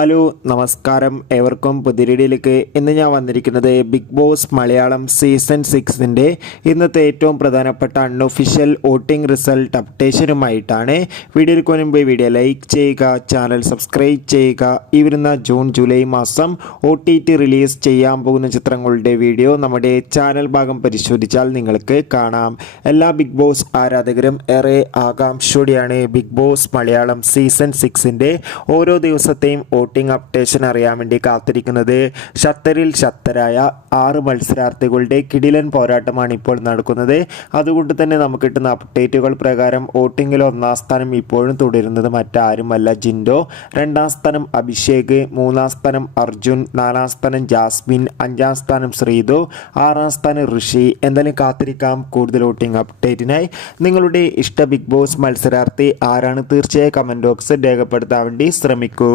Hello നമസ്കാരം ഏവർക്കും പുതിരിടിയിലേക്ക് ഇന്ന് ഞാൻ വന്നിരിക്കുന്നത് ബിഗ് ബോസ് മലയാളം സീസൺ 6ൻ്റെ ഇന്നത്തെ ഏറ്റവും പ്രധാനപ്പെട്ട അൺഒഫീഷ്യൽ വോട്ടിംഗ് റിസൾട്ട് അപ്ഡേഷനുമായിട്ടാണ്. വീഡിയോയ്ക്ക് മുൻപ് വീഡിയോ ലൈക്ക് ചെയ്യുക, ചാനൽ സബ്സ്ക്രൈബ് ചെയ്യുക. ഈ വരുന്ന ജൂൺ ജൂലൈ മാസം OTT റിലീസ് ചെയ്യാൻ പോകുന്ന ചിത്രങ്ങളുടെ വീഡിയോ നമ്മുടെ ചാനൽ ഭാഗം പരിശോധിച്ചാൽ നിങ്ങൾക്ക് കാണാം. എല്ലാ ബിഗ് ബോസ് ആരാധകരും ഏറെ ആകാംക്ഷയോടെയാണ് ബിഗ് ബോസ് മലയാളം സീസൺ 6ൻ്റെ ഓരോ ദിവസത്തെയും വോട്ടിംഗ് അപ്ഡേഷൻ അറിയാൻ വേണ്ടി കാത്തിരിക്കുന്നത്. ശക്തരിൽ ശക്തരായ 6 മത്സരാർത്ഥികളുടെ കിടിലൻ പോരാട്ടമാണ് ഇപ്പോൾ നടക്കുന്നത്. അതുകൊണ്ട് തന്നെ നമുക്ക് കിട്ടുന്ന അപ്ഡേറ്റുകൾ പ്രകാരം വോട്ടിങ്ങിൽ 1ാം സ്ഥാനം ഇപ്പോഴും തുടരുന്നത് മറ്റാരുമല്ല ജിൻഡോ, 2ാം സ്ഥാനം അഭിഷേക്, 3ാം സ്ഥാനം അർജുൻ, 4ാം സ്ഥാനം ജാസ്മിൻ, 5ാം സ്ഥാനം ശ്രീതു, 6ാം സ്ഥാനം ഋഷി. എന്തായാലും കാത്തിരിക്കാം കൂടുതൽ വോട്ടിംഗ് അപ്ഡേറ്റിനായി. നിങ്ങളുടെ ഇഷ്ട ബിഗ് ബോസ് മത്സരാർത്ഥി ആരാണ്? തീർച്ചയായും കമൻറ്റ് ബോക്സിൽ രേഖപ്പെടുത്താൻ വേണ്ടി ശ്രമിക്കൂ.